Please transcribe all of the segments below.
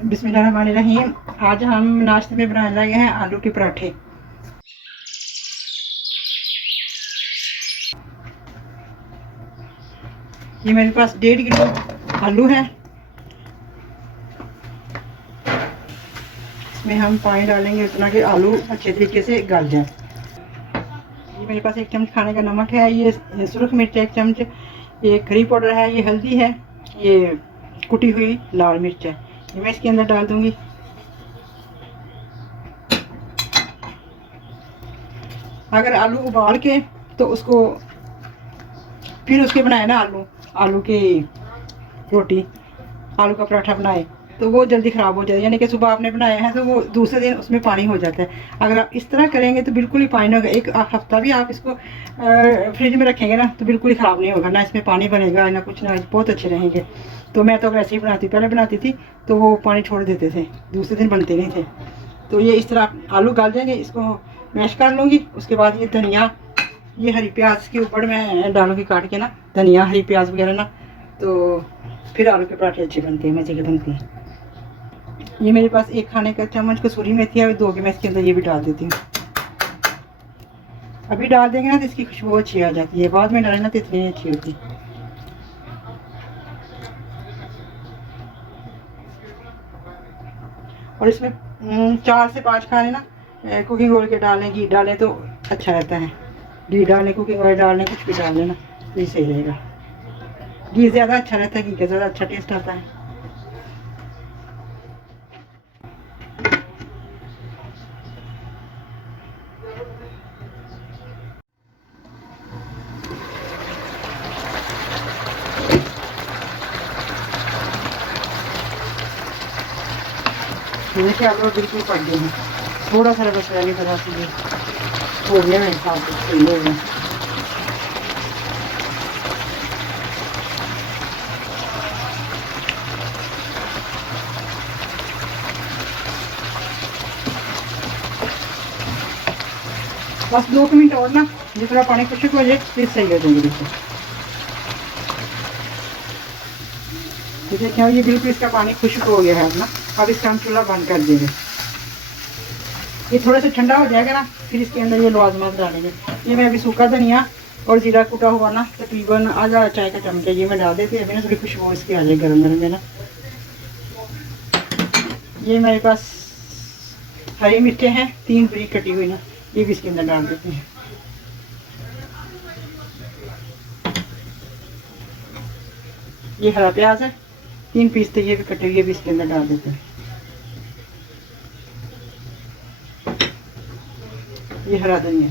बिस्मिल्लाहिर्रहमानिर्रहीम। आज हम नाश्ते में बनाने लगे हैं आलू के पराठे। ये मेरे पास 1.5 किलो आलू है। इसमें हम पानी डालेंगे उतना कि आलू अच्छे तरीके से गल जाए। ये मेरे पास 1 चम्मच खाने का नमक है, ये सुरख मिर्च 1 चम्मच, ये करी पाउडर है, ये हल्दी है, ये कुटी हुई लाल मिर्च है। ये मैं इसके अंदर डाल दूंगी। अगर आलू उबाल के तो उसको फिर उसके बनाए ना आलू की रोटी, आलू का पराठा बनाए तो वो जल्दी ख़राब हो जाता है। यानी कि सुबह आपने बनाया है तो वो दूसरे दिन उसमें पानी हो जाता है। अगर आप इस तरह करेंगे तो बिल्कुल ही पानी नहीं होगा। एक हफ्ता भी आप इसको फ्रिज में रखेंगे ना तो बिल्कुल ही ख़राब नहीं होगा, ना इसमें पानी बनेगा ना कुछ, ना बहुत अच्छे रहेंगे। तो मैं तो वैसे ही पहले बनाती थी तो वो पानी छोड़ देते थे, दूसरे दिन बनते नहीं थे। तो ये इस तरह आलू गाल जाएंगे, इसको मैश कर लूँगी। उसके बाद ये धनिया, ये हरी प्याज के ऊपर मैं डालूँगी काट के ना, धनिया हरी प्याज वगैरह ना, तो फिर आलू के पराठे अच्छे बनते हैं, मज़े के बनते हैं। ये मेरे पास 1 खाने का चम्मच कसूरी मेथी है, 2 की मैं इसके अंदर ये भी डाल देती हूँ। अभी डाल देंगे ना तो इसकी खुशबू अच्छी आ जाती है, बाद में डालें ना तो इतनी नहीं अच्छी होती। और इसमें 4 से 5 खाने ना कुकिंग ऑयल के डालें, घी डालें तो अच्छा रहता है। घी डालें, कुकिंग ऑयल डालें, कुछ भी डाल लेना तो ये सही रहेगा। घी ज़्यादा अच्छा रहता है, घी का ज़्यादा अच्छा टेस्ट आता है। देखिए आलू बिल्कुल पक गए हैं, थोड़ा सा बस रहने का हो गया है, हिसाब से सही हो गया। बस 2 मिनट और ना, जितना पानी खुशक हो जाए फिर सही हो जाएंगे। तो देखिए ये बिल्कुल इसका पानी खुशक हो गया है अपना। अब इसका हम चूल्हा बंद कर देंगे। ये थोड़ा सा ठंडा हो जाएगा ना फिर इसके अंदर ये लाजमत डालेंगे। ये मैं अभी सूखा धनिया और जीरा कूटा हुआ ना तकरीबन आधा चाय का चमचा ये मैं डाल देती हूँ। अभी ना थोड़ी खुशबू इसकी आ जाए गरम गरम में ना। ये मेरे पास हरी मिर्चें हैं 3 बरीक कटी हुई ना, ये भी इसके अंदर डाल देते हैं। ये हरा प्याज है 3 पीस, तो ये भी कटे हुए भी इसके अंदर डाल देते हैं। ये हरा धनिया,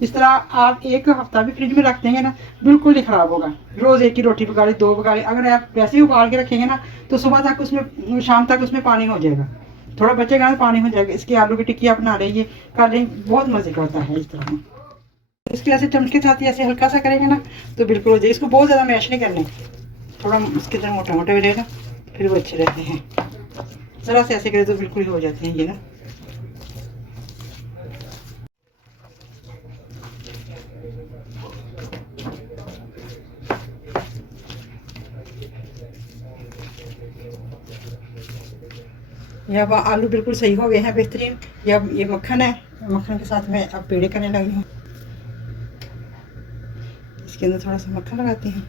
इस तरह आप 1 हफ्ता भी फ्रिज में रख देंगे ना बिल्कुल ही ख़राब होगा। रोज़ 1 की रोटी पका ली, 2 पका ली, अगर आप वैसे ही उबाल के रखेंगे ना तो सुबह तक उसमें, शाम तक उसमें पानी हो जाएगा, थोड़ा बचेगा ना पानी हो जाएगा। इसकी आलू की टिक्की आप बना लेंगे, कर लेंगे, बहुत मज़े का होता है इस तरह। इसके ऐसे चम्मच के साथ ही ऐसे हल्का सा करेंगे ना तो बिल्कुल हो जाए। इसको बहुत ज़्यादा मैश नहीं करने, थोड़ा इसके तरह मोटा मोटा हो जाएगा फिर वो अच्छे रहते हैं। ज़रा से ऐसे करें तो बिल्कुल हो जाते हैं ये ना। ये अब आलू बिल्कुल सही हो गए हैं, बेहतरीन। ये मक्खन है, मक्खन के साथ मैं अब पेड़े करने लगी हूँ। इसके अंदर थोड़ा सा मक्खन लगाती हूँ।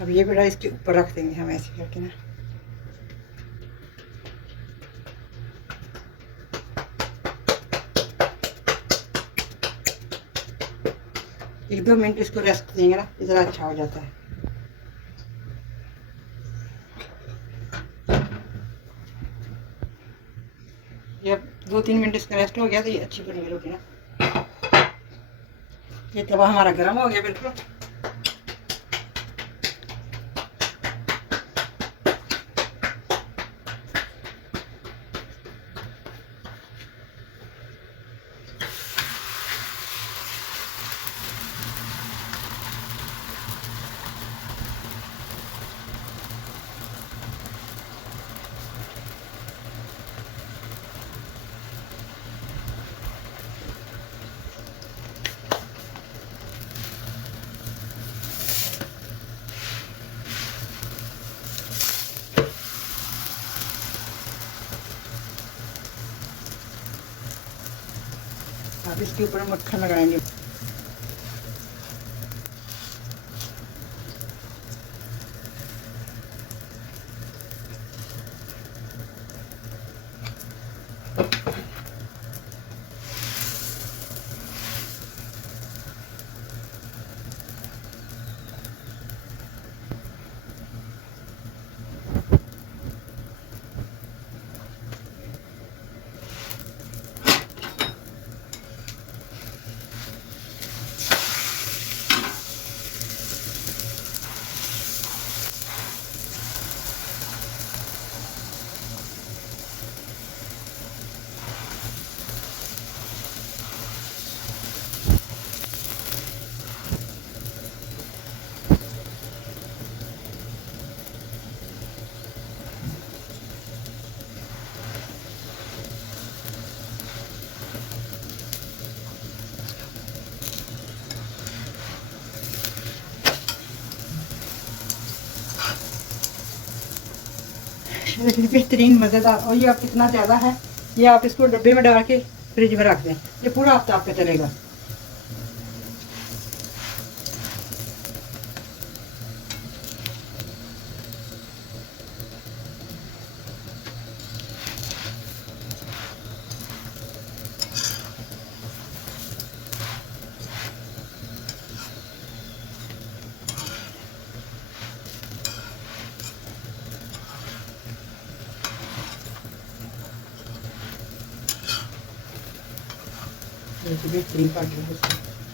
अब ये बेटा इसके ऊपर रख देंगे हम ऐसे करके ना। एक दो मिनट इसको रेस्ट देंगे ना, इतना अच्छा हो जाता है। ये 2-3 मिनट इसका रेस्ट हो गया तो ये अच्छी बनेगी रोटी ना। ये तवा हमारा गर्म हो गया बिल्कुल। अब इसके ऊपर मक्खन लगाएंगे। देखिए बेहतरीन मज़ेदार। और ये आप कितना ज़्यादा है, ये आप इसको डब्बे में डाल के फ्रिज में रख दें, ये पूरा हफ्ता आपका चलेगा। बेहतरीन पक गया।